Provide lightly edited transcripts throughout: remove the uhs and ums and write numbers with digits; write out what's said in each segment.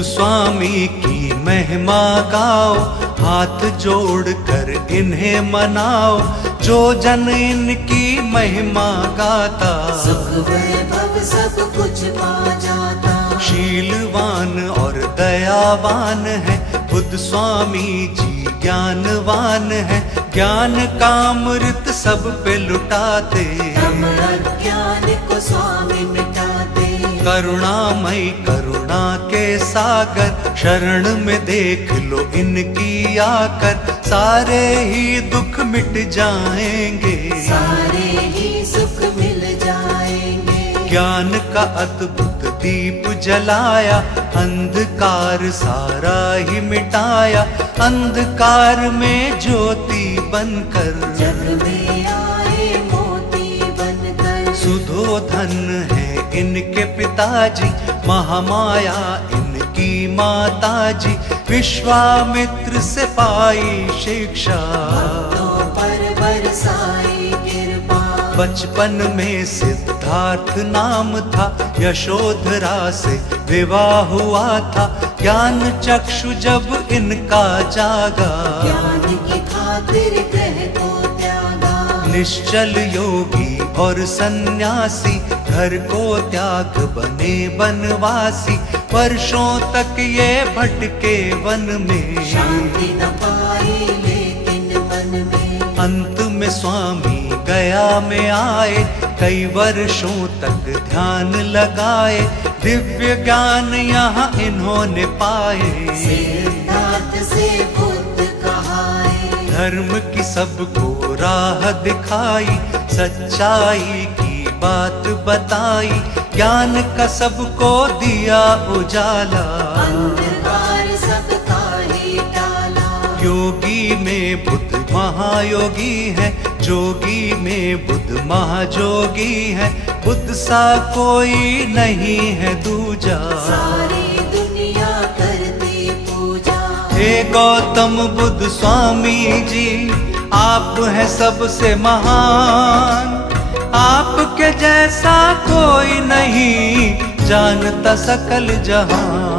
बुद्ध स्वामी की महिमा गाओ, हाथ जोड़कर इन्हें मनाओ। जो जन इनकी महिमा गाता, सुख वैभव सब कुछ पा जाता। शीलवान और दयावान है बुद्ध स्वामी जी, ज्ञानवान है। ज्ञान का अमृत सब पे लुटाते, तम अज्ञान को स्वामी मिटाते। करुणामय करुणा के सागर, शरण में देख लो इनकी आकर। सारे ही दुख मिट जाएंगे, सारे ही सुख मिल जाएंगे। ज्ञान का अद्भुत दीप जलाया, अंधकार सारा ही मिटाया। अंधकार में ज्योति बनकर, जग में आए मोती बनकर। सुधोधन है इनके पिताजी, महामाया इनकी माताजी। विश्वामित्र से पाई शिक्षा, भक्तों पर बरसाई कृपा। बचपन में सिद्धार्थ नाम था, यशोधरा से विवाह हुआ था। ज्ञान चक्षु जब इनका जागा, ज्ञान की खातिर ग्रह को त्यागा। निश्चल योगी और सन्यासी, घर को त्याग बने बनवासी। वर्षों तक ये भटके वन में, शांति न पाई लेकिन मन में। अंत में स्वामी गया में आए, कई वर्षों तक ध्यान लगाए। दिव्य ज्ञान यहाँ इन्होंने पाए, सिद्धार्थ से बुद्ध कहाए। धर्म की सबको राह दिखाई, सच्चाई की बात बताई। ज्ञान का सबको दिया उजाला, अंधकार सबका ही टाला। योगी में बुद्ध महायोगी है, जोगी में बुद्ध महाजोगी है। बुद्ध सा कोई नहीं है दूजा, सारी दुनिया करती पूजा। हे गौतम बुद्ध स्वामी जी, आप हैं सबसे महान। आपके जैसा कोई नहीं, जानता सकल जहान।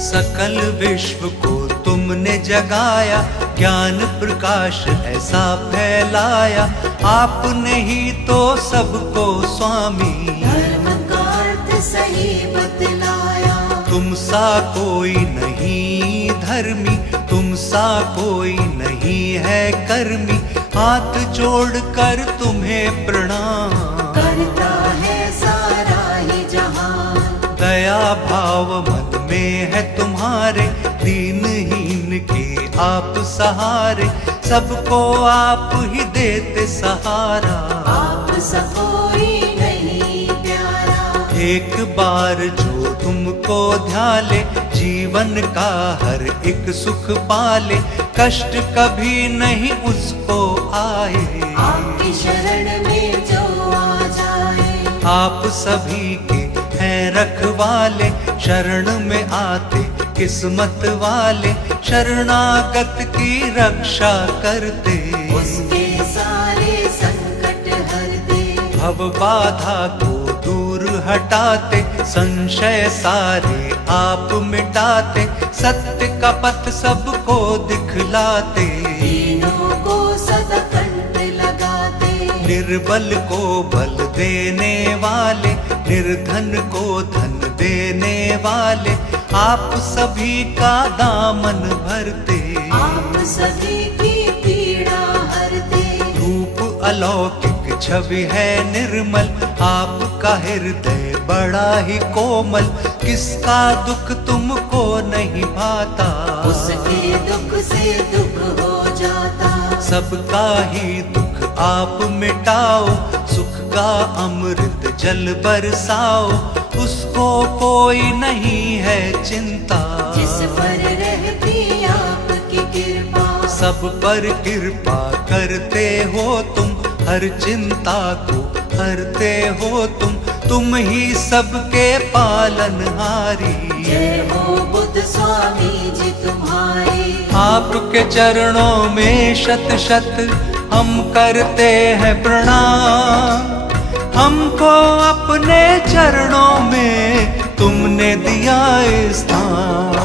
सकल विश्व को तुमने जगाया, ज्ञान प्रकाश ऐसा फैलाया। आपने ही तो सबको स्वामी, धर्म का अर्थ सही बतलाया। तुम सा कोई नहीं धर्मी, तुम सा कोई नहीं है कर्मी। हाथ जोड़कर तुम्हें प्रणाम, करता है सारा ही जहान। दया भाव मन में है तुम्हारे, दीनहीन के आप सहारे। सबको आप ही देते सहारा, आप सा कोई नहीं प्यारा। एक बार जो तुमको ध्याले, जीवन का हर एक सुख पाले। कष्ट कभी नहीं उसको आए, आपकी शरण में जो आ जाए। आप सभी के हैं रखवाले, शरण में आते किस्मत वाले। शरणागत की रक्षा करते, उसके सारे संकट हरते। भव बाधा को दूर हटाते, संशय सारे आप मिटाते। सत्य का पथ सबको दिखलाते, तीनों को सदा कंठ लगाते। निर्बल को बल देने वाले, निर्धन को धन देने वाले। आप सभी का दामन भरते, आप सभी की पीड़ा हरते। रूप अलौकिक छवि है निर्मल, आपका हृदय बड़ा ही कोमल। किसका दुख तुमको नहीं भाता, उसके दुख से दुख हो जाता। सबका ही दुख आप मिटाओ, सुख का अमृत जल बरसाओ। उसको कोई नहीं है चिंता, जिस पर रहती आपकी कृपा। सब पर कृपा करते हो तुम, हर चिंता को हरते हो तुम ही सबके पालनहारी। जय हो बुद्ध स्वामी जी तुम्हारी। आपके चरणों में शत शत हम करते हैं प्रणाम। हमको अपने चरणों में तुमने दिया स्थान।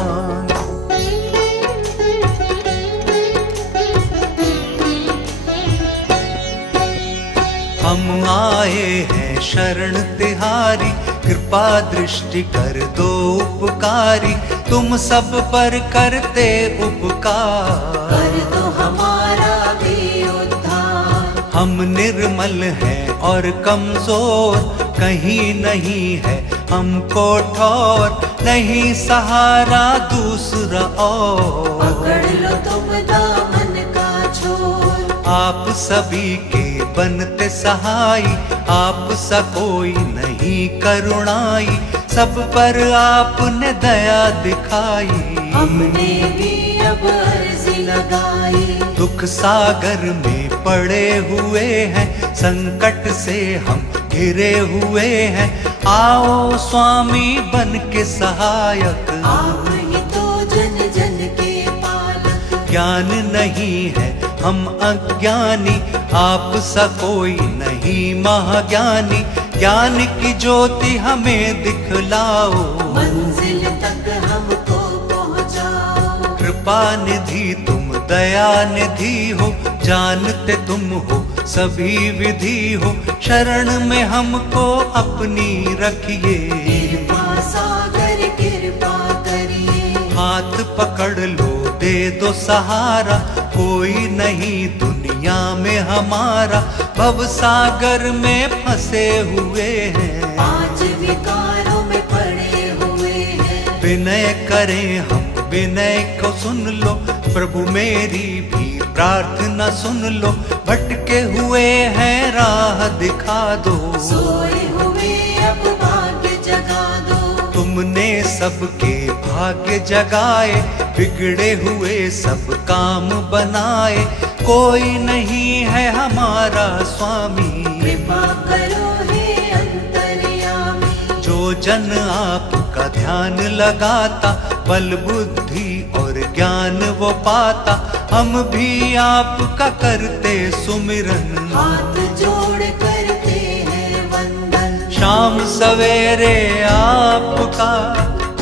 हम आए हैं शरण तिहारी, कृपा दृष्टि कर दो उपकारी। तुम सब पर करते उपकार, कर दो हमारा भी उद्धार। हम निर्मल हैं और कमजोर, कहीं नहीं है हमको ठौर। नहीं सहारा दूसरा और, पकड़ लो तुम दामन का छोर। आप सभी के बनते सहाय, आप सा कोई नहीं करुणाई। सब पर आपने दया दिखाई, हमने भी अब अर्जी लगाई। दुख सागर में पड़े हुए हैं, संकट से हम घिरे हुए हैं। आओ स्वामी बन के सहायक, आप ही तो जन जन के पालक। ज्ञान नहीं है हम अज्ञानी, आप सा कोई नहीं महाज्ञानी। ज्ञान की ज्योति हमें दिखलाओ, मंजिल तक हमको पहुँचाओ। कृपा निधि तुम दया निधि हो, जानते तुम हो सभी विधि हो। शरण में हमको अपनी रखिए, कृपा सागर कृपा करिए। हाथ पकड़ लो दे दो सहारा, कोई नहीं दुनिया में हमारा। भव सागर में फंसे हुए हैं, 5 विकारों में पड़े हुए हैं। विनय करें हम विनय को सुन लो, प्रभु मेरी भी प्रार्थना सुन लो। भटके हुए हैं राह दिखा दो, सोए हुए अब भाग्य जगा दो। तुमने सबके भाग्य जगाए, बिगड़े हुए सब काम बनाए। कोई नहीं है हमारा स्वामी, कृपा करो हे अंतर्यामी। जो जन आपका ध्यान लगाता, बल बुद्धि और ज्ञान वो पाता। हम भी आपका करते सुमिरन, हाथ जोड़ करते हैं वंदन। शाम सवेरे आपका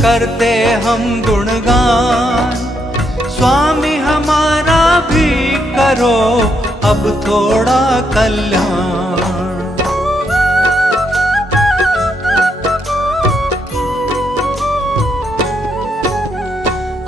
करते हम गुणगान। स्वामी हमारा भी करो अब थोड़ा कल्याण।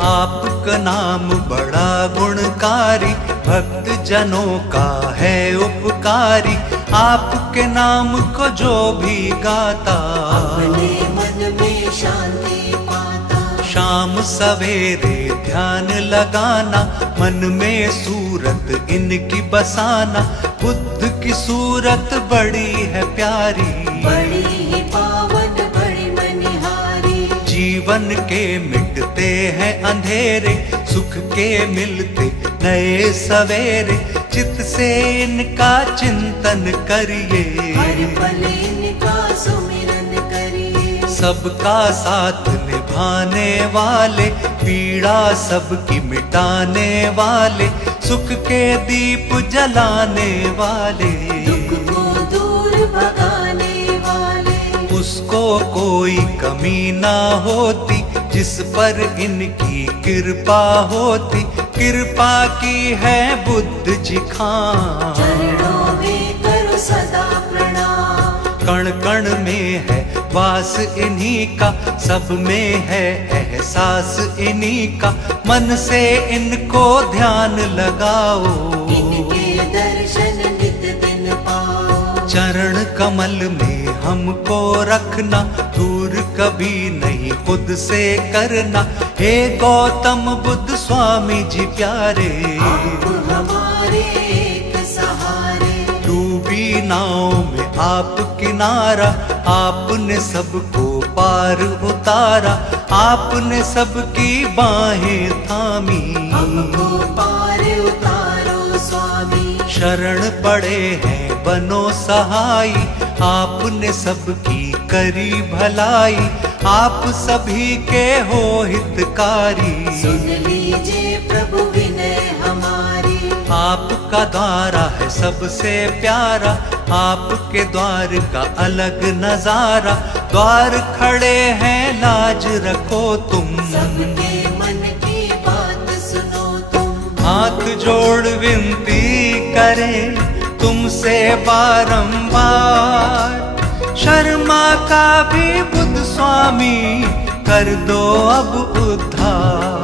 आपका नाम बड़ा गुणकारी, भक्त जनों का है उपकारी। आपके नाम को जो भी गाता, अपने मन में शांति पाता। शाम सवेरे ध्यान लगाना, मन में सूरत इनकी बसाना। बुद्ध की सूरत बड़ी है प्यारी, बड़ी ही पावन बड़ी मनिहारी। जीवन के मिटते हैं अंधेरे, सुख के मिलते नए सवेरे। चित्त से इनका चिंतन करिए, हर पल इनका सुमिरन करिए। सबका साथ निभाने वाले, पीड़ा सबकी मिटाने वाले। सुख के दीप जलाने वाले, दुख को दूर भगाने वाले। उसको कोई कमी ना होती, जिस पर इनकी कृपा होती। कृपा की है बुद्ध जी खान, चरणों में करो सदा प्रणाम। कण कण में है वास इन्हीं का, सब में है एहसास इन्हीं का। मन से इनको ध्यान लगाओ, इनके दर्शन नित दिन पाओ। चरण कमल में हमको रखना, दूर कभी नहीं खुद से करना। हे गौतम बुद्ध स्वामी जी प्यारे, आप हमारे एक सहारे। डूबी नाव में आप किनारा, आपने सबको पार उतारा। आपने सबकी बाहें थामी, हमको पार उतारो स्वामी। शरण पड़े हैं बनो सहाय। आपने सबकी करी भलाई, आप सभी के हो हितकारी। सुन लीजिए प्रभु विनय हमारी, आप आपका द्वारा है सबसे प्यारा, आपके द्वार का अलग नजारा। द्वार खड़े हैं लाज रखो तुम, सबके मन की बात सुनो तुम। हाथ जोड़ विनती करे तुमसे बारंबार। शर्मा का भी बुद्ध स्वामी कर दो अब उद्धार।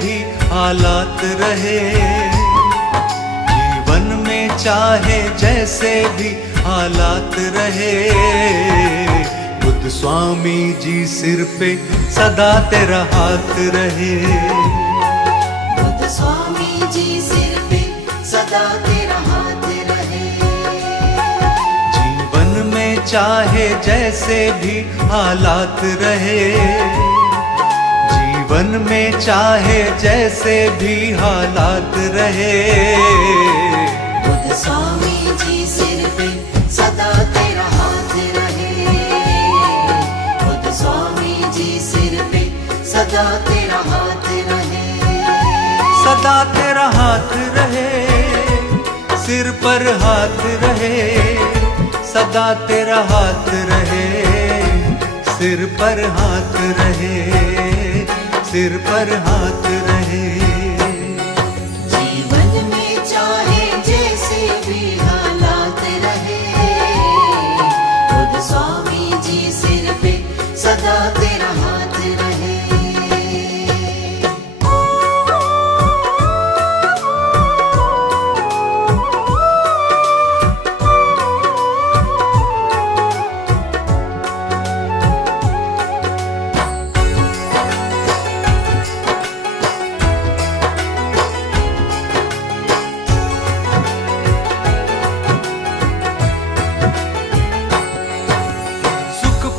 भी हालात रहे, जीवन में चाहे जैसे भी हालात रहे, बुद्ध स्वामी जी सिर पे सदा तेरा हाथ रहे। बुद्ध स्वामी जी सिर पे सदा तेरा हाथ रहे। जीवन में चाहे जैसे भी हालात रहे, जीवन में चाहे जैसे भी हालात रहे, बुद्ध स्वामी जी सिर पे सदा तेरा हाथ रहे। बुद्ध स्वामी जी सिर पे सदा तेरा हाथ रहे। सदा तेरा हाथ रहे, सिर पर हाथ रहे, सदा तेरा हाथ रहे, सिर पर हाथ रहे, सिर पर हाथ रहे। जीवन में चाहे जैसे भी हालात रहे, बुद्ध स्वामी जी सिर पे सदा तेरा हाथ रहे।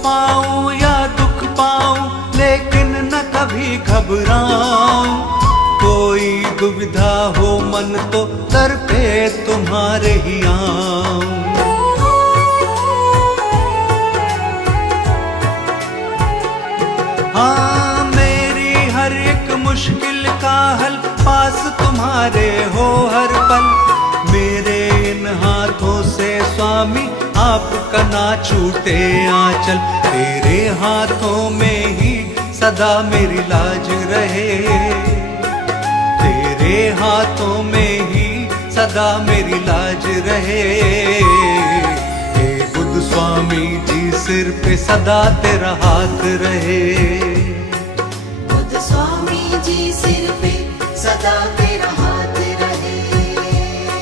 पाऊं या दुख पाऊं लेकिन न कभी घबराऊं, कोई दुविधा हो मन तो दर पे तुम्हारे ही आऊं। हाँ, मेरी हर एक मुश्किल का हल पास तुम्हारे हो हर पल, मेरे इन हाथों से स्वामी आपका ना छूटे आंचल, तेरे हाथों में ही सदा मेरी लाज रहे, तेरे हाथों में ही सदा मेरी लाज रहे। हे बुद्ध स्वामी जी सिर पे सदा तेरा हाथ रहे। बुद्ध स्वामी जी सिर पे सदा तेरा हाथ रहे।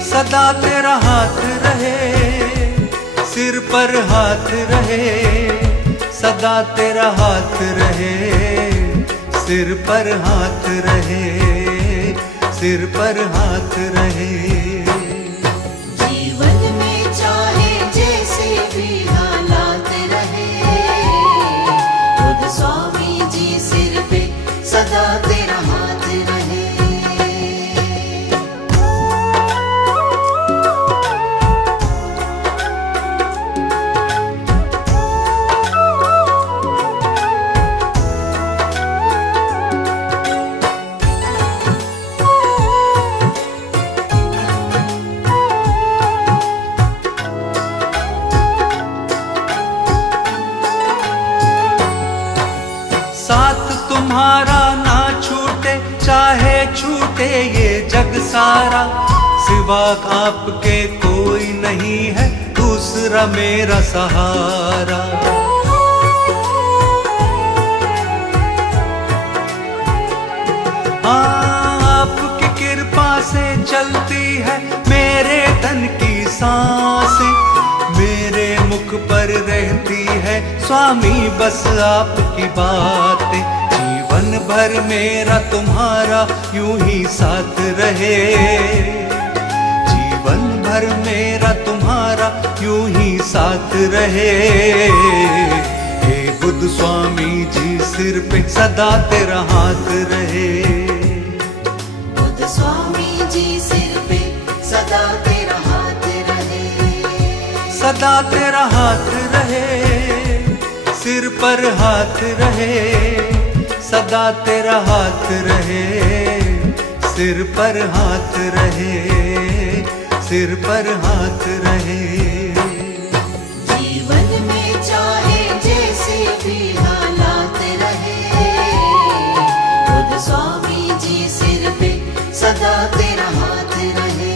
सदा तेरा हाथ रहे, सिर पर हाथ रहे, सदा तेरा हाथ रहे, सिर पर हाथ रहे, सिर पर हाथ रहे। जीवन में चाहे जैसे भी हालात रहे, बुद्ध स्वामी जी सिर पे सदा तेरा हाथ रहे। साथ तुम्हारा ना छूटे चाहे छूटे ये जग सारा, सिवा आपके कोई नहीं है दूसरा मेरा सहारा। हाँ, आपकी कृपा से चलती है मेरे तन की सांसें, मेरे मुख पर रहती है स्वामी बस आपकी बातें, जीवन भर मेरा तुम्हारा यूं ही साथ रहे, जीवन भर मेरा तुम्हारा यूं ही साथ रहे। हे बुद्ध स्वामी जी सिर पे सदा तेरा हाथ रहे। बुद्ध स्वामी जी सिर पे सदा तेरा हाथ रहे। सदा तेरा हाथ रहे, सिर पर हाथ रहे, सदा तेरा हाथ रहे, सिर पर हाथ रहे, सिर पर हाथ रहे। जीवन में चाहे जैसे भी हालात रहे, बुद्ध स्वामी जी सिर पे सदा तेरा हाथ रहे।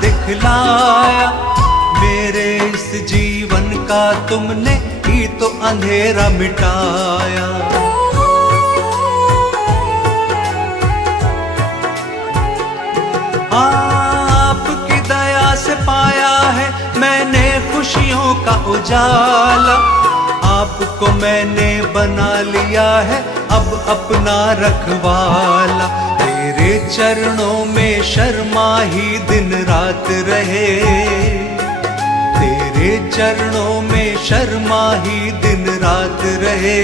दिखलाया। मेरे इस जीवन का तुमने ही तो अंधेरा मिटाया। आपकी दया से पाया है मैंने खुशियों का उजाला। आपको मैंने बना लिया है अब अपना रखवाला। तेरे चरणों में शर्मा ही दिन रात रहे। तेरे चरणों में शर्मा ही दिन रात रहे।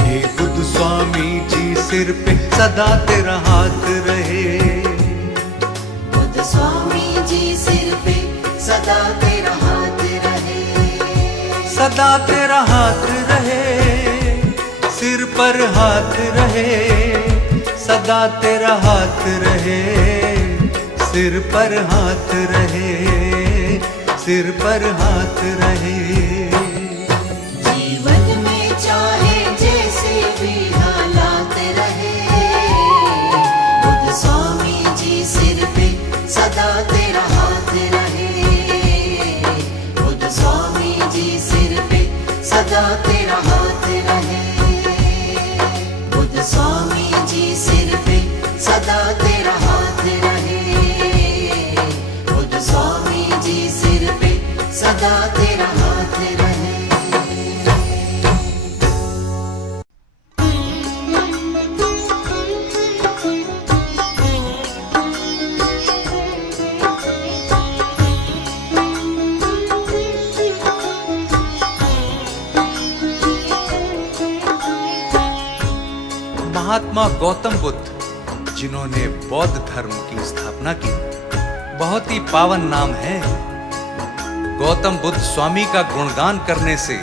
हे बुद्ध स्वामी जी सिर पे सदा तेरा हाथ रहे। बुद्ध स्वामी जी सिर पे सदा तेरा हाथ रहे। सदा तेरा हाथ रहे, सिर पर हाथ रहे। सदा तेरा हाथ रहे, सिर पर हाथ रहे। सिर पर हाथ रहे। जीवन में चाहे जैसे भी हालात रहे, बुद्ध स्वामी जी सिर पे सदा तेरा हाथ रहे। बुद्ध स्वामी जी सिर पे सदा तेरा हाथ रहे। बुद्ध स्वामी जी सिर पे सदा तेरा हाथ रहे। बुद्ध स्वामी जी सिर पे सदा तेरा हाथ रहे। महात्मा गौतम बुद्ध जिन्होंने बौद्ध धर्म की स्थापना की, बहुत ही पावन नाम है। गौतम बुद्ध स्वामी का गुणगान करने से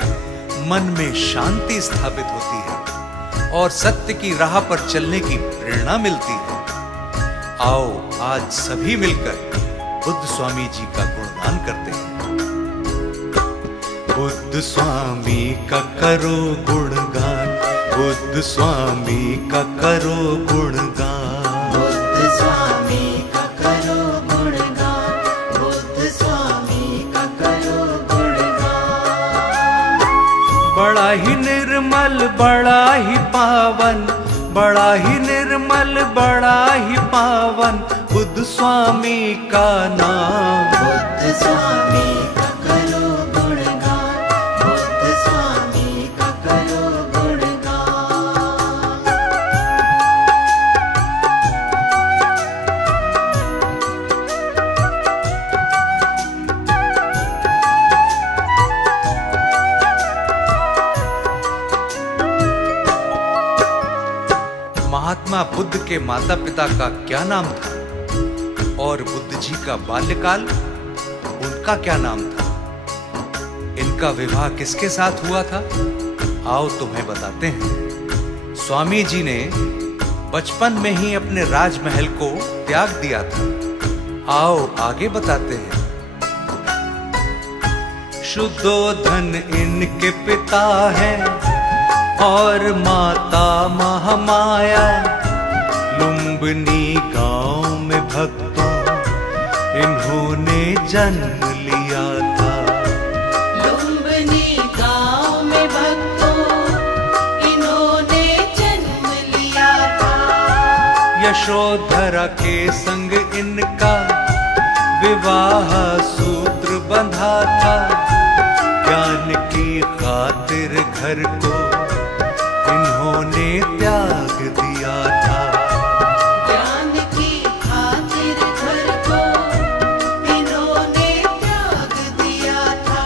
मन में शांति स्थापित होती है और सत्य की राह पर चलने की प्रेरणा मिलती है। आओ आज सभी मिलकर बुद्ध स्वामी जी का गुणगान करते हैं। बुद्ध स्वामी का करो गुणगान, बुद्ध स्वामी का करो गुणगान। बुद्ध स्वामी का करो गुणगान। बुद्ध स्वामी का करो गुणगान। बड़ा ही निर्मल बड़ा ही पावन, बड़ा ही निर्मल बड़ा ही पावन बुद्ध स्वामी का नाम। बुद्ध स्वामी का करो गुणगान। बुद्ध स्वामी का करो गुणगान। महात्मा बुद्ध के माता पिता का क्या नाम था और बुद्ध जी का बाल्यकाल, उनका क्या नाम था? इनका विवाह किसके साथ हुआ था? आओ तुम्हें बताते हैं। स्वामी जी ने बचपन में ही अपने राजमहल को त्याग दिया था। आओ आगे बताते हैं। शुद्धोधन इनके पिता हैं और माता महामाया। लुम्बिनी गांव में भक्तों इन्होंने जन्म लिया था। लुम्बिनी गांव में भक्तों इन्होंने जन्म लिया था। यशोधरा के संग इनका विवाह सूत्र बंधा था। ज्ञान की खातिर घर को इन्होंने त्याग दिया था। ज्ञान की खातिर घर को इन्होंने त्याग दिया था।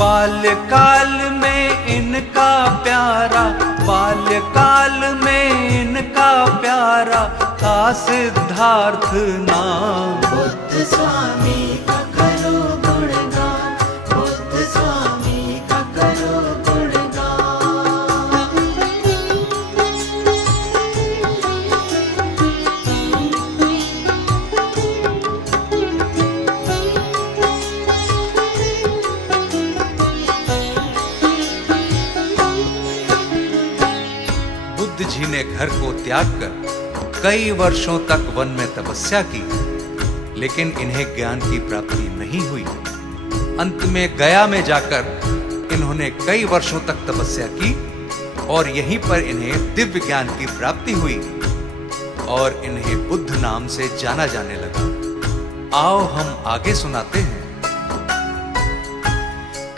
बाल्यकाल में इनका प्यारा, बाल्यकाल में इनका प्यारा था सिद्धार्थ नाम। बुद्ध स्वामी का करो गुणगान। बुद्ध स्वामी का करो गुणगान। बुद्ध जी ने घर को त्याग कर कई वर्षों तक वन में तपस्या की, लेकिन इन्हें ज्ञान की प्राप्ति नहीं हुई। अंत में गया में जाकर इन्होंने कई वर्षों तक तपस्या की और यहीं पर इन्हें दिव्य ज्ञान की प्राप्ति हुई और इन्हें बुद्ध नाम से जाना जाने लगा। आओ हम आगे सुनाते हैं।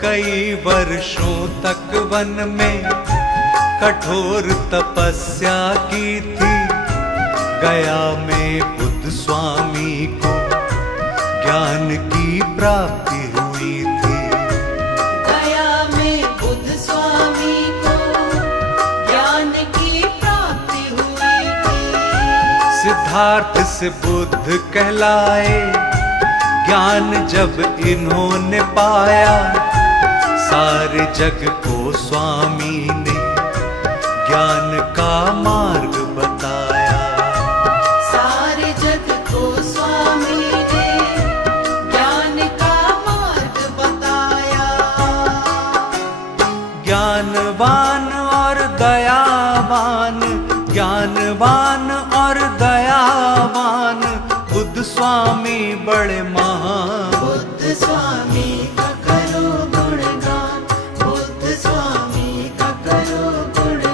कई वर्षों तक वन में कठोर तपस्या की थी। गया में बुद्ध स्वामी को ज्ञान की प्राप्ति हुई थी। गया में बुद्ध स्वामी को ज्ञान की प्राप्ति हुई थी। सिद्धार्थ से बुद्ध कहलाए, ज्ञान जब इन्होंने पाया, सारे जग को स्वामी ने ज्ञान का मार्ग बताया। सारे जग को स्वामी ने ज्ञान का मार्ग बताया। ज्ञानवान और दयावान, ज्ञानवान और दयावान बुद्ध स्वामी बड़े महान। बुद्ध स्वामी का करो गुणगान, बुद्ध स्वामी का करो गुणगान।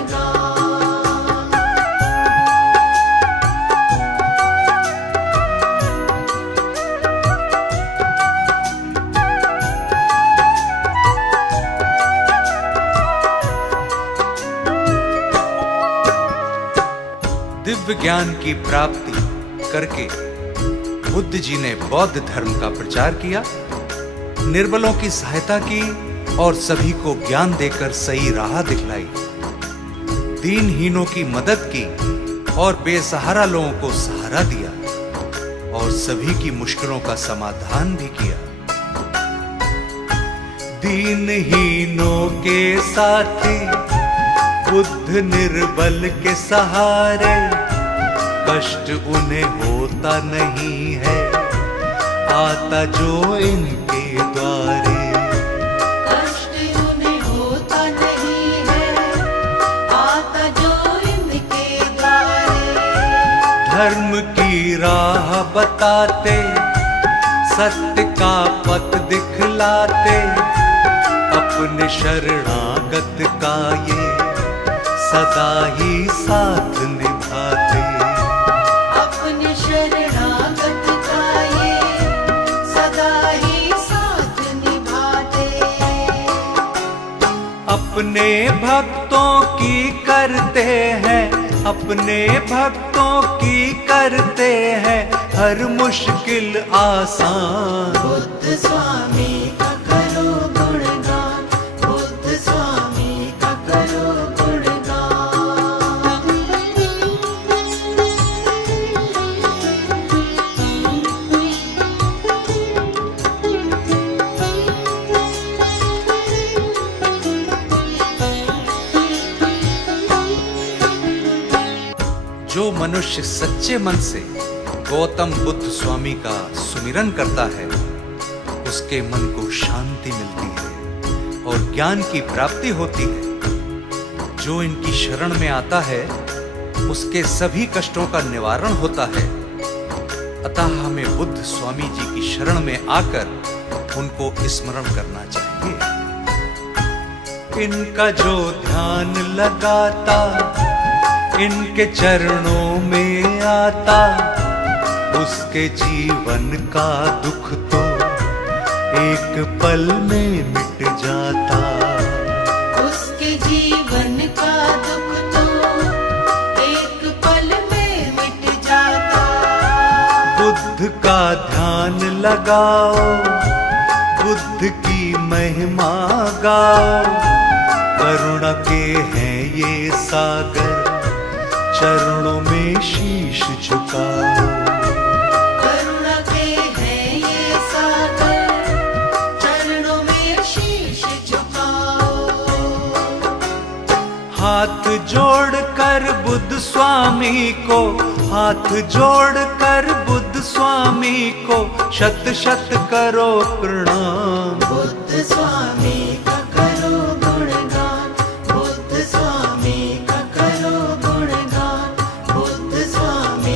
दिव्य ज्ञान की प्राप्ति करके बुद्ध जी ने बौद्ध धर्म का प्रचार किया, निर्बलों की सहायता की और सभी को ज्ञान देकर सही राह दिखलाई। दीनहीनों की मदद की और बेसहारा लोगों को सहारा दिया और सभी की मुश्किलों का समाधान भी किया। दीनहीनों के साथी बुद्ध निर्बल के सहारे, कष्ट उन्हें होता नहीं है, आता जो इनके द्वारे। कष्ट उन्हें होता नहीं है, आता जो इनके द्वारे। धर्म की राह बताते, सत्य का पथ दिखलाते, अपने शरणागत का ये सदा ही साथ निभाते। अपने शरणागत का ये सदा ही साथ निभाते। अपने भक्तों की करते हैं, अपने भक्तों की करते हैं हर मुश्किल आसान। बुद्ध स्वामी का करो गुणगान, बुद्ध स्वामी का करो जो मनुष्य सच्चे मन से गौतम बुद्ध स्वामी का सुमिरन करता है, उसके मन को शांति मिलती है और ज्ञान की प्राप्ति होती है। जो इनकी शरण में आता है, उसके सभी कष्टों का निवारण होता है। अतः हमें बुद्ध स्वामी जी की शरण में आकर उनको स्मरण करना चाहिए। इनका जो ध्यान लगाता, इनके चरणों में आता, उसके जीवन का दुख तो एक पल में मिट जाता। उसके जीवन का दुख तो एक पल में मिट जाता। बुद्ध का ध्यान लगाओ, बुद्ध की महिमा गाओ, करुणा के हैं ये सागर, चरणों में शीश झुकाओ। करुणा के हैं ये सागर, चरणों में शीश झुकाओ। हाथ जोड़कर बुद्ध स्वामी को, हाथ जोड़कर बुद्ध स्वामी को शत शत करो प्रणाम। बुद्ध स्वामी का करो गुणगान, बुद्ध स्वामी का करो गुणगान, बुद्ध स्वामी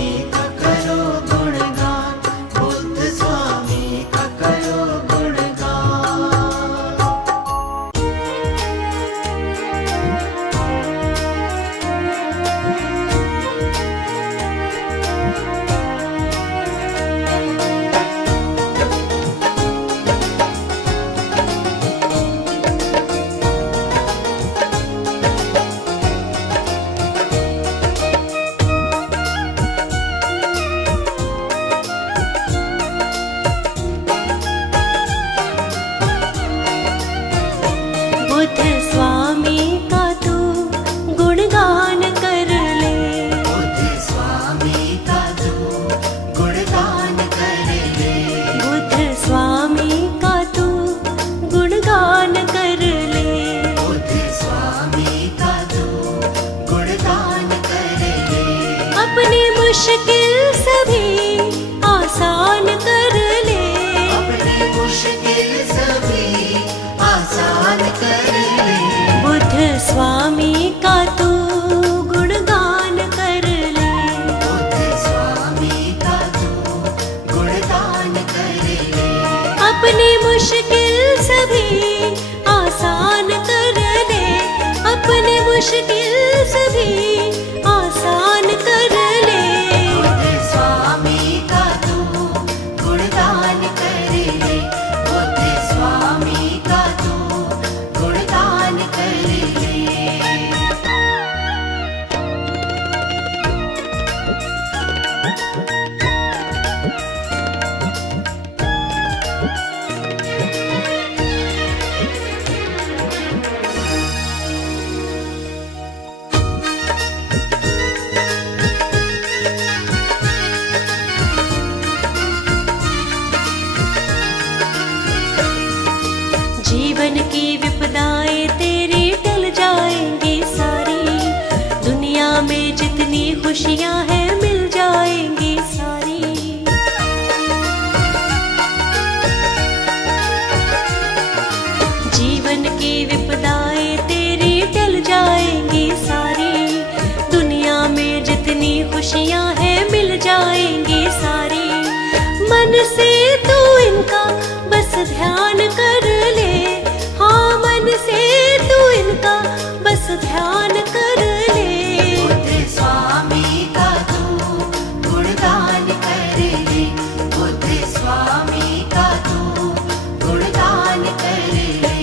खुशियाँ हैं मिल जाएंगी सारी। जीवन की विपदाएं तेरी टल जाएंगी सारी। दुनिया में जितनी खुशियाँ हैं मिल जाएंगी सारी। मन से तू इनका बस ध्यान कर ले, हाँ मन से तू इनका बस ध्यान कर ले। बुद्ध स्वामी का तू गुणगान कर ले, बुद्ध स्वामी का तू गुणगान कर ले।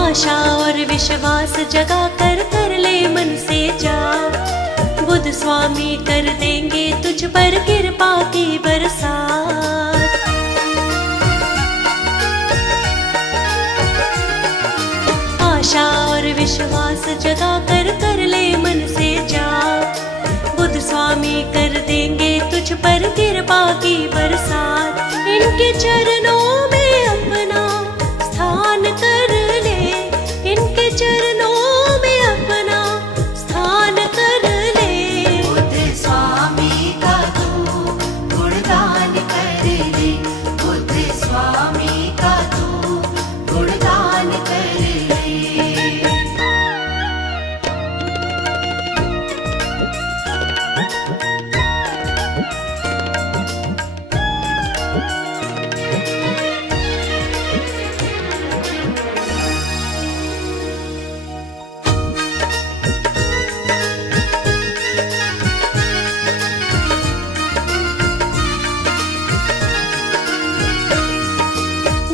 आशा और विश्वास जगा कर ले मन से जा। बुद्ध स्वामी कर देंगे तुझ पर कृपा की बरसात। आशा और विश्वास जगा कर ले मन से जा। बुद्ध स्वामी कर देंगे तुझ पर कृपा की बरसात। इनके चरणों में अपना स्थान कर ले, इनके चरणों में अपना स्थान कर ले। बुद्ध स्वामी का तू गुणगान कर ले, बुद्ध स्वामी का तू गुणगान कर ले।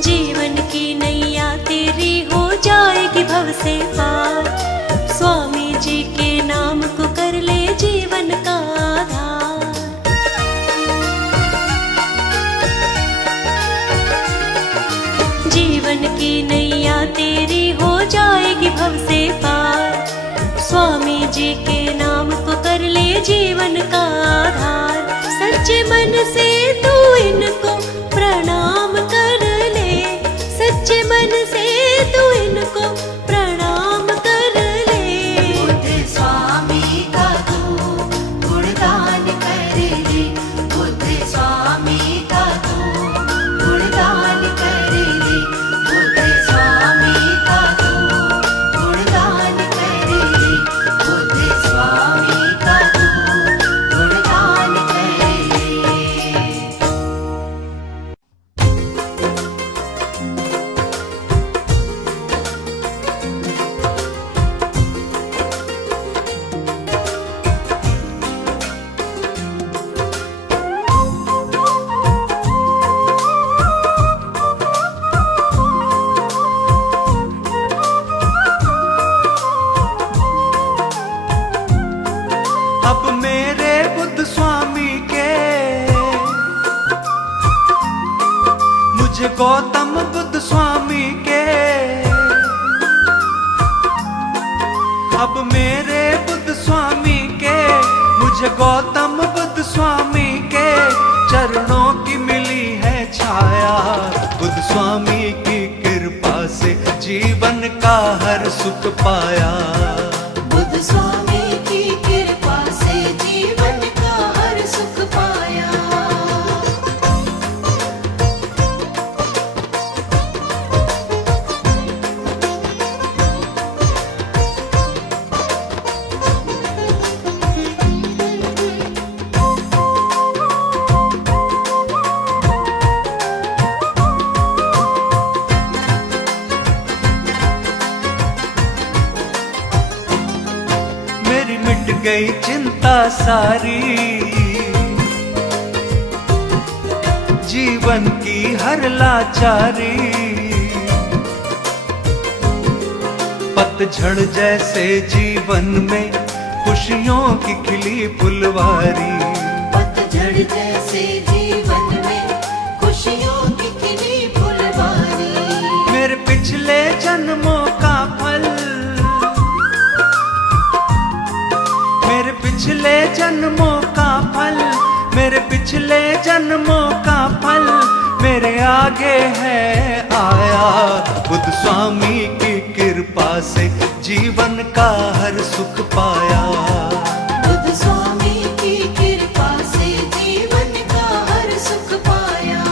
जीवन की नैया तेरी हो जाएगी भव से पार। स्वामी जी के नाम को कर ले जीवन का आधार। जीवन की नैया तेरी हो जाएगी भव से पार। स्वामी जी के नाम को कर ले जीवन का आधार। सच्चे मन से तू इनको प्रणाम कर ले, सच्चे मन से तू इनको प्रणाम कर ले। बुद्ध स्वामी का तू गुणगान कर ले, बुद्ध स्वामी का तू गुणगान कर ले, बुद्ध स्वामी का तू गुणगान कर ले, बुद्ध स्वामी का तू गुणगान कर ले। अब मेरे बुद्ध स्वामी के मुझे गौतम बुद्ध स्वामी के, अब मेरे बुद्ध स्वामी के मुझे गौतम बुद्ध स्वामी के चरणों की मिली है छाया। बुद्ध स्वामी की कृपा से जीवन का हर सुख पाया। बुद्ध स्वामी की कृपा से जीवन का हर सुख पाया। मेरी मिट गई चिंता सारी, जीवन की हर लाचारी। पतझड़ जैसे जीवन में खुशियों की खिली फुलवारी। पतझड़ जैसे जीवन में खुशियों की खिली फुलवारी। मेरे पिछले जन्मों का फल, मेरे पिछले जन्मों का फल, मेरे पिछले जन्मों का फल मेरे आगे है आया। बुद्ध स्वामी की कृपा से जीवन का हर सुख पाया। बुद्ध स्वामी की कृपा से जीवन का हर सुख पाया।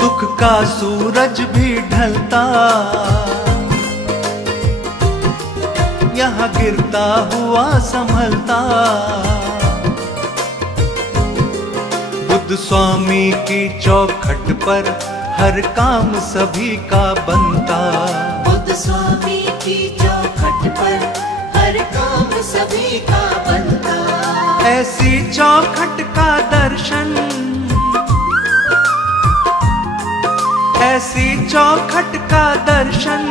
दुख का सूरज भी ढलता, यहाँ गिरता हुआ संभलता। बुद्ध स्वामी की चौखट पर हर काम सभी का बनता। बुद्ध स्वामी की चौखट पर हर काम सभी का बनता। ऐसी चौखट का दर्शन, ऐसी चौखट का दर्शन,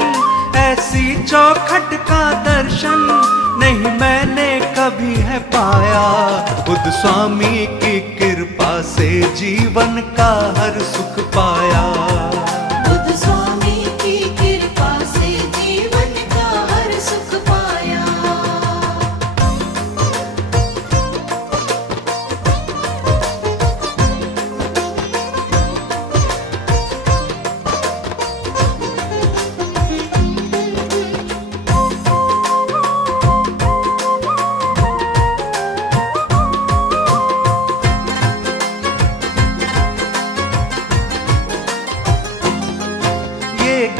ऐसी चौखट का दर्शन नहीं मैंने कभी है पाया। बुद्ध स्वामी की कृपा से जीवन का हर सुख पाया। बुद्ध स्वामी की कृपा से जीवन का हर सुख पाया।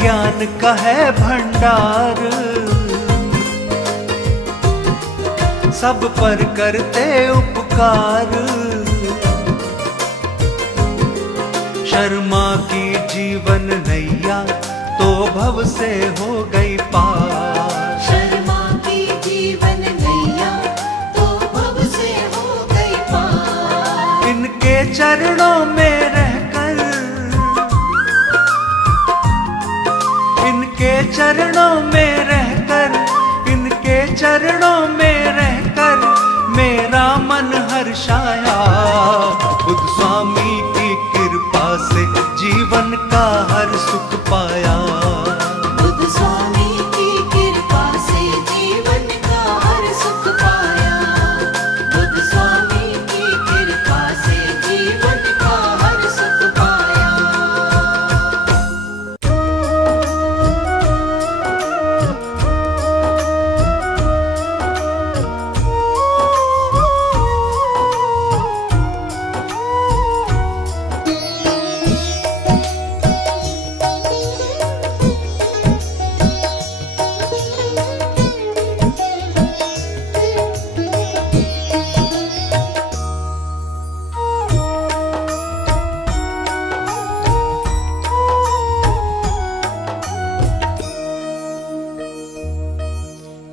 ज्ञान का है भंडार, सब पर करते उपकार। शर्मा की जीवन नैया तो भव से हो गई पार। शर्मा की जीवन नैया तो भव से हो गई पार। इनके चरणों में रहकर, इनके चरणों में रहकर, इनके चरणों में रहकर मेरा मन हर्षाया। बुद्ध स्वामी की कृपा से जीवन का हर सुख पाया। बुद्ध स्वामी की कृपा से जीवन का हर सुख पाया। बुद्ध स्वामी की कृपा से जीवन का हर सुख पाया।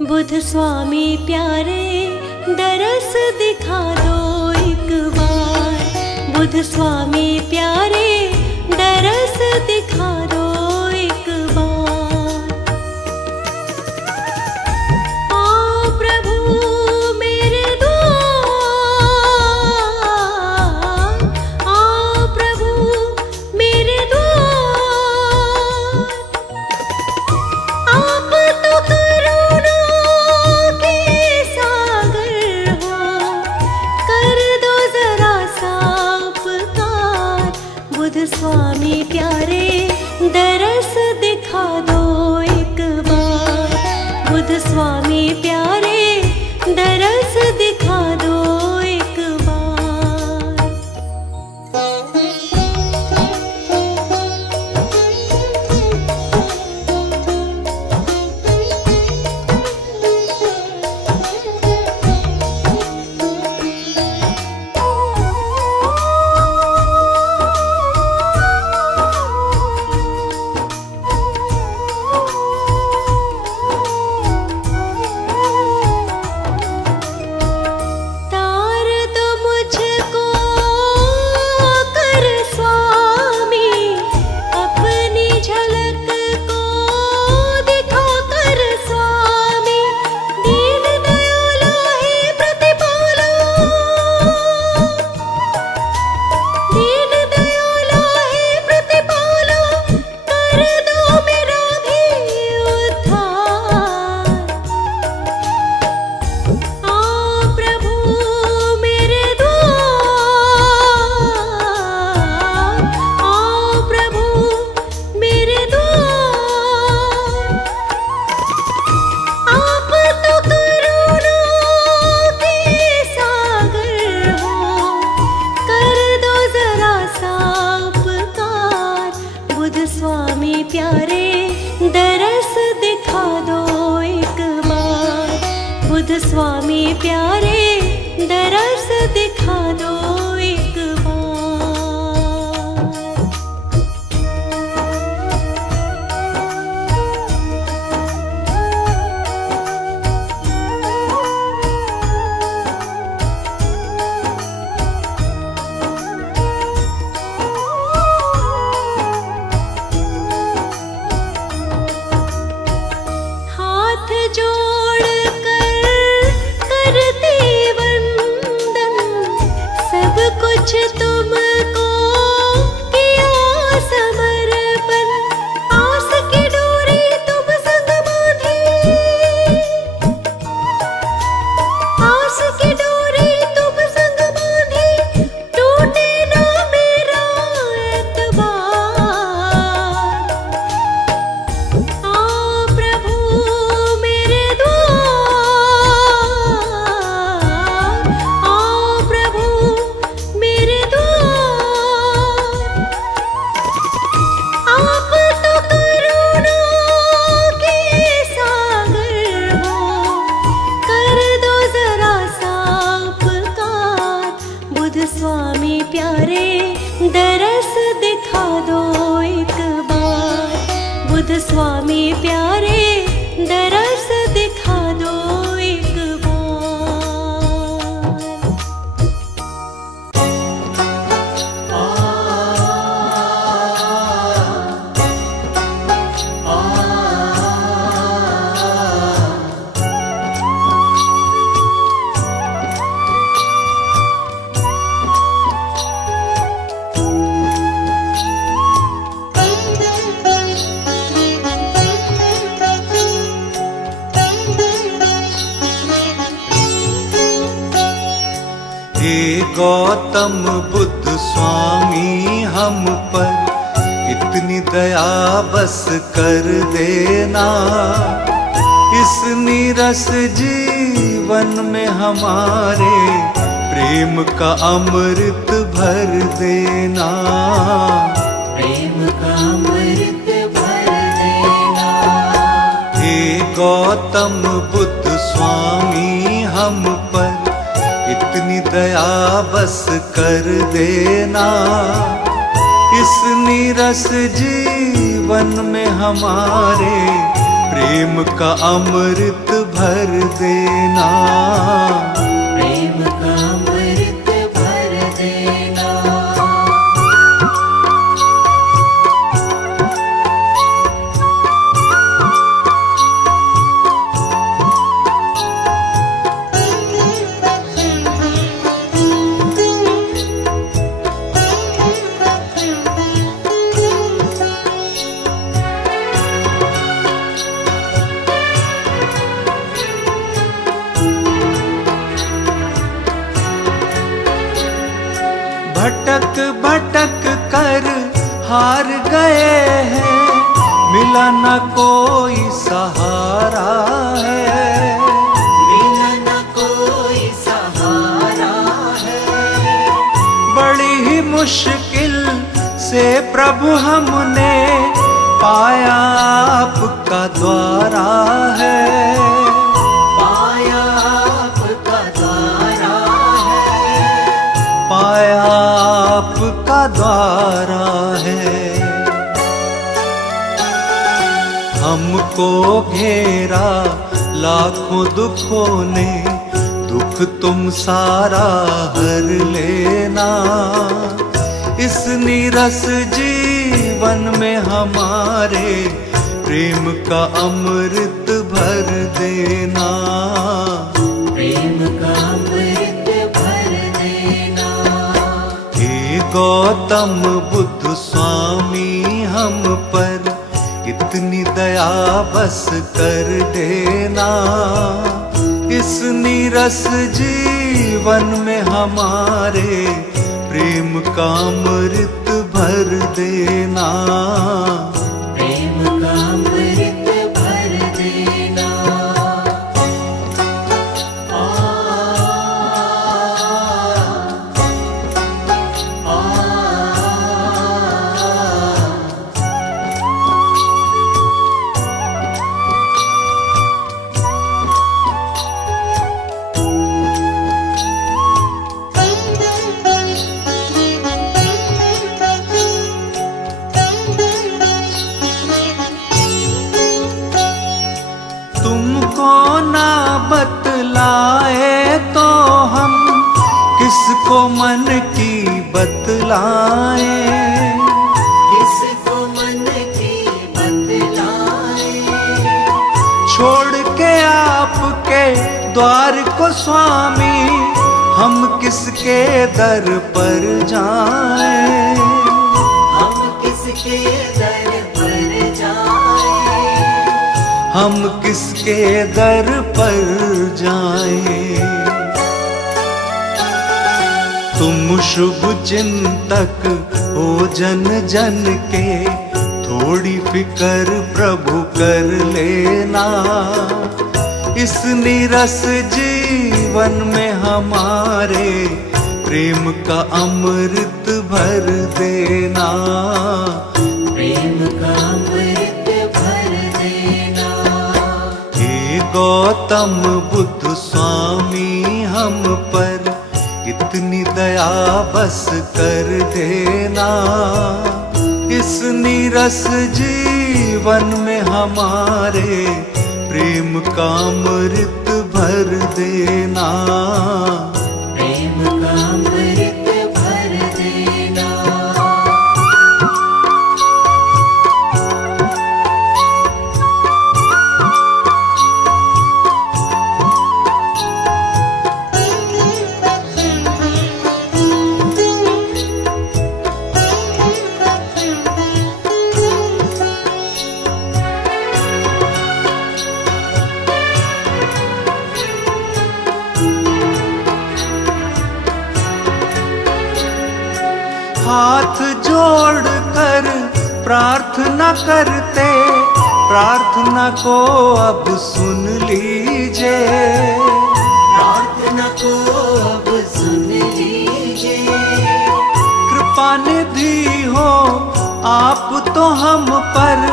बुद्ध स्वामी प्यारे दरस दिखा दो एक बार। बुद्ध स्वामी प्यारे दरस दिखा दो एक बार। आओ प्रभु मेरे द्वार, आओ प्रभु मेरे द्वार। आप तो करुणा के सागर हो, कर दो जरा सा उपकार। बुद्ध स्वामी प्यारे प्यारे दरस दिखा दो एक बार। हाथ जोड़ कर करते वंदन, सब कुछ तुमको किया समर्पण। आस की डोरी तुम संग बांधी, आस की डोरी तुम संग बांधी, टूटे ना मेरा एतबार। आओ प्रभु मेरे द्वार, आओ प्रभु मेरे द्वार। आप तो करुणा के सागर हो, कर दो जरा सा उपकार। बुध स्वामी प्यारे दरस दिखा दो एक बार। बुध स्वामी प्यारे दरस दिखा दो एक बार। हे गौतम बुद्ध स्वामी हम पर इतनी दया बस कर देना। इस नीरस जीवन में हमारे प्रेम का अमृत भर देना। प्रेम का अमृत भर देना। हे गौतम बुद्ध स्वामी हम पर इतनी दया बस कर देना। इस नीरस जीवन में हमारे प्रेम का अमृत भर देना। प्रेम का अमृत भर देना। भटक भटक कर हार गए हैं, मिला न कोई सहारा है। मिला न कोई सहारा है। बड़ी ही मुश्किल से प्रभु हमने पाया आपका द्वारा है। पाया आपका द्वारा है। पाया आपका द्वारा है। हमको घेरा लाखों दुखों ने, दुख तुम सारा हर लेना। इस नीरस जीवन में हमारे प्रेम का अमृत भर देना। प्रेम का अमृत भर देना। हे गौतम बुद्ध स्वामी हम पर इतनी दया बस कर देना। इस नीरस जीवन में हमारे प्रेम का अमृत भर देना। प्रेम का अमृत भर देना। हमको ना बतलाए तो हम किसको मन की बतलाए। किसको मन की बतलाए। छोड़ के आपके द्वार को स्वामी हम किसके दर पर जाएं। हम किसके दर पर जाएं। हम किसके दर पर जाएं। तुम शुभ चिंतक हो जन जन के, थोड़ी फिकर प्रभु कर लेना। इस नीरस जीवन में हमारे प्रेम का अमृत भर देना। प्रेम का अमृत भर देना। हे गौतम बुद्ध स्वामी हम पर इतनी दया बस कर देना। इस नीरस जीवन में हमारे प्रेम का अमृत भर देना। प्रेम का अमृत भर देना। हाथ जोड़ कर प्रार्थना करते, प्रार्थना को अब सुन लीजिए। प्रार्थना को अब सुन लीजिए। कृपा निधि हो आप तो हम पर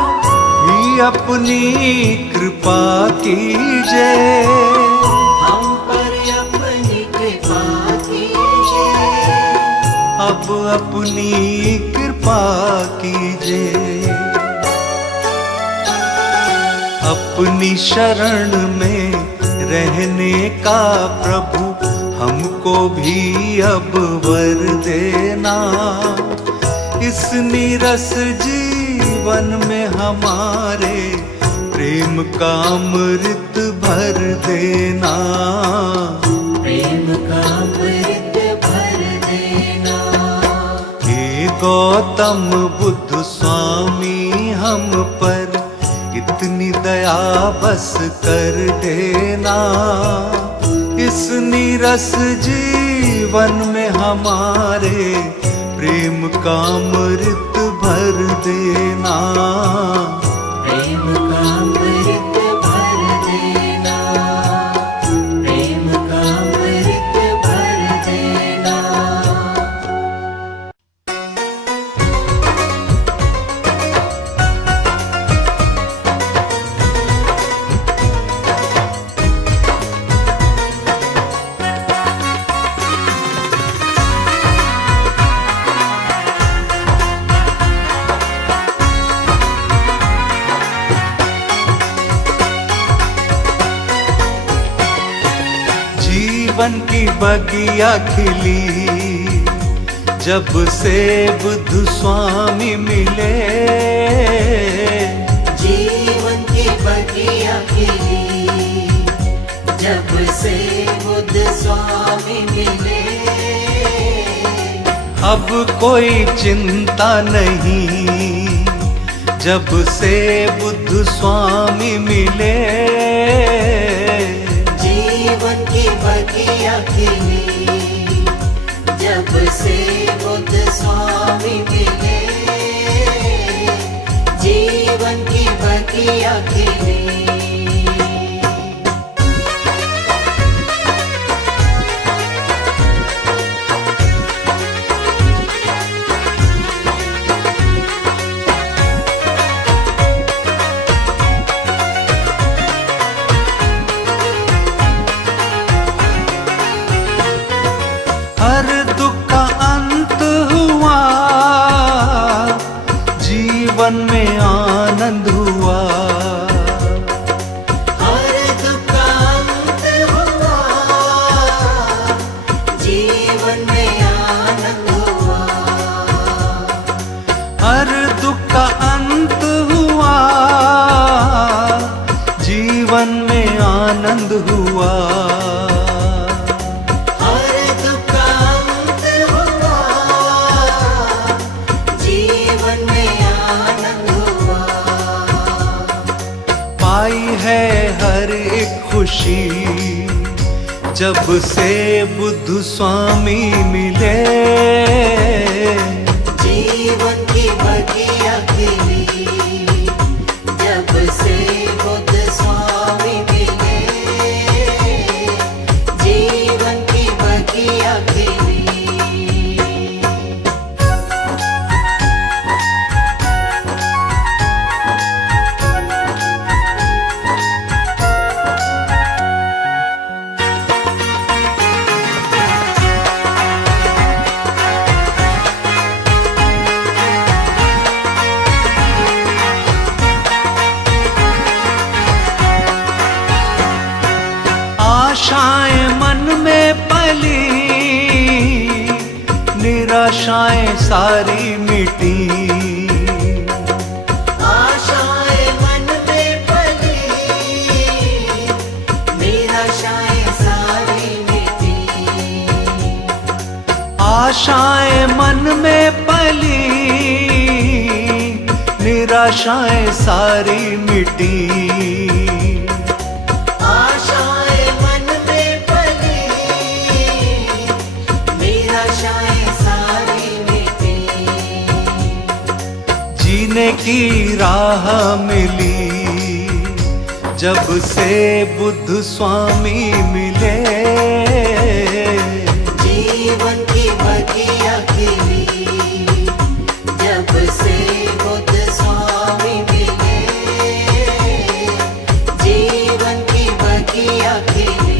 भी अपनी कृपा कीजिए। हम पर अपनी कृपा कीजिए। अब अपनी कृपा कीजिए। अपनी शरण में रहने का प्रभु हमको भी अब वर देना। इस नीरस जीवन में हमारे प्रेम का अमृत भर देना। प्रेम का अमृत भर देना। हे गौतम बुद्ध स्वामी हम पर इतनी दया बस कर देना। इस नीरस जीवन में हमारे प्रेम का अमृत भर देना। प्रेम का अमृत भर देना। प्रेम का अमृत भर देना। जीवन की बगिया खिली जब से बुद्ध स्वामी मिले। जीवन की बगिया खिली जब से बुद्ध स्वामी मिले। अब कोई चिंता नहीं जब से बुद्ध स्वामी मिले। जीवन की बगिया खिली जब से बुद्ध स्वामी मिले। जीवन की बगिया खिली। हर दुख का अंत हुआ, जीवन में आनंद हुआ। आनंद हुआ। हर दुख का अंत हुआ, जीवन में आनंद हुआ। पाई है हर एक खुशी जब से बुद्ध स्वामी मिले। जीवन की बगिया खिली जब से बुद्ध स्वामी मिले। जीवन की बगिया खिली। आशाएं मन में पली, निराशाएं सारी मिटी। आशाएं मन में पली, निराशाएं सारी मिटी। आशाएं मन में पली, निराशाएं सारी मिटी। जीने की राह मिली जब से बुद्ध स्वामी मिले। जीवन की बगिया खिली जब से बुद्ध स्वामी मिले। जीवन की बगिया खिली।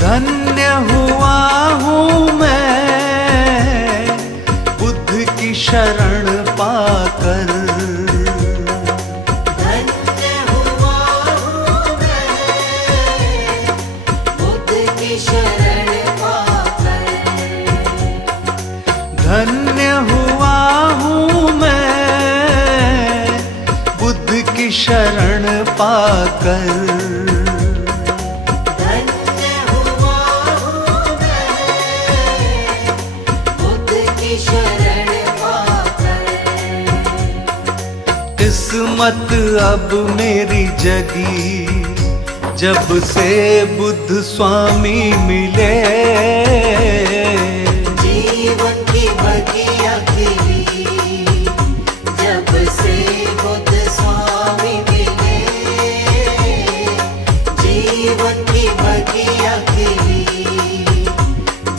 धन्य हुआ हूँ मैं बुद्ध की शरण पाकर। धन्य हुआ हूँ मैं बुद्ध की शरण पाकर। धन्य हुआ हूँ मैं बुद्ध की शरण पाकर। किस्मत अब मेरी जगी जब से बुद्ध स्वामी मिले। जीवन की बगिया खिली जब से बुद्ध स्वामी मिले। जीवन की बगिया खिली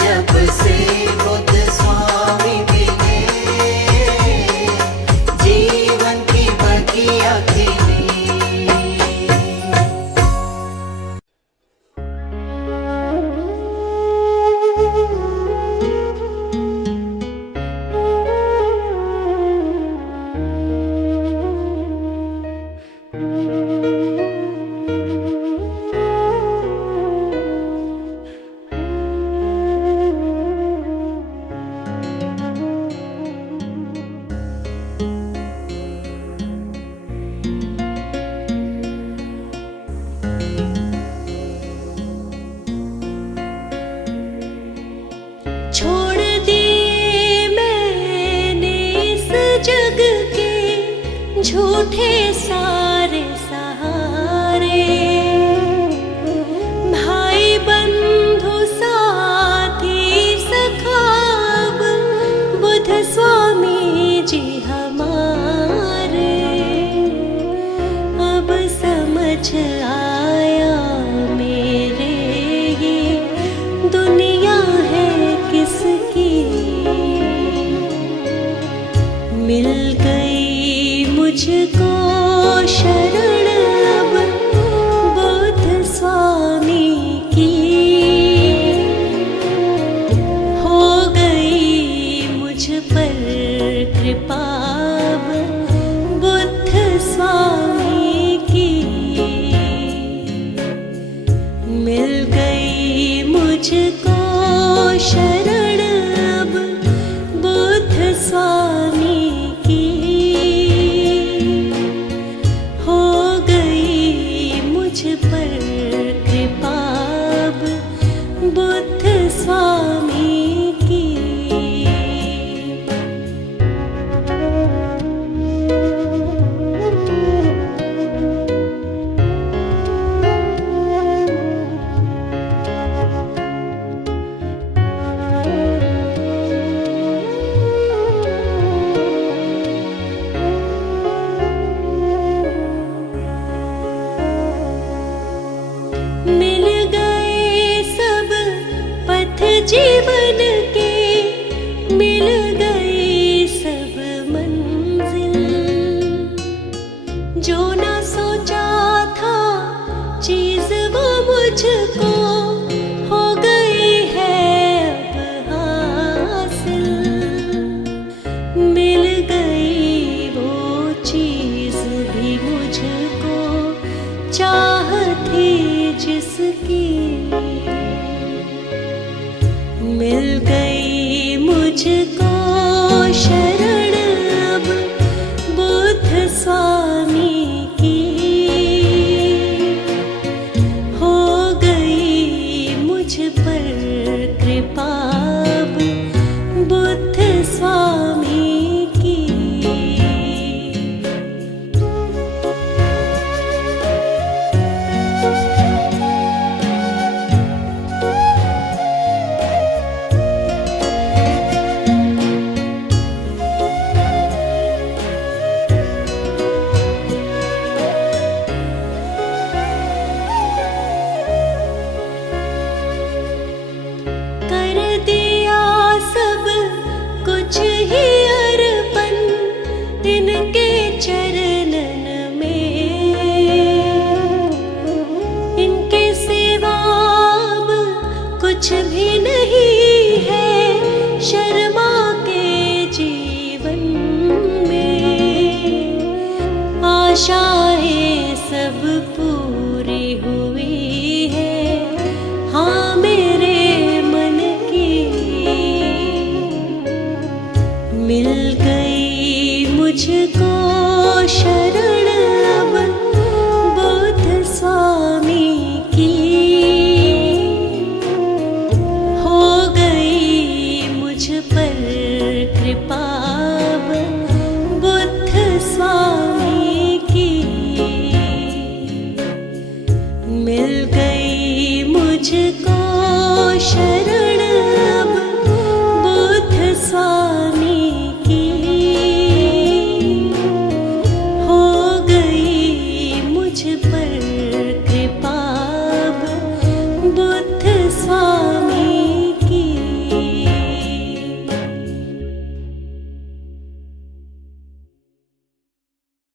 जब से बुद्ध स्वामी मिले। जीवन की बगिया खिली। छोड़ दिए मैंने इस जग के झूठे सारे सहारे। भाई बंधु साथी सखाब बुद्ध स्वामी जी हमारे। अब समझ आया मेरे ये दुनिया है किसकी। मिल गई मुझको शरण अब बुद्ध स्वामी की। हो गई मुझ पर कृपा अब मिल गई वो चीज भी मुझको, चाह थी जिसकी। मिल गई मुझको शरण अब बुद्ध स्वामी की। हो गई मुझ पर कृपा अब बुद्ध स्वामी की। कर दिया सब कुछ ही अर्पण इनके चरणन में। इनके सिवा अब कुछ भी नहीं है शर्मा के जीवन में। आशाएं सब पूरी हुई है, हाँ मेरे मन की। मिल गई मुझको शरण अब बुद्ध स्वामी की। हो गई मुझ पर कृपा अब बुद्ध स्वामी की। मिल गई मुझको शरण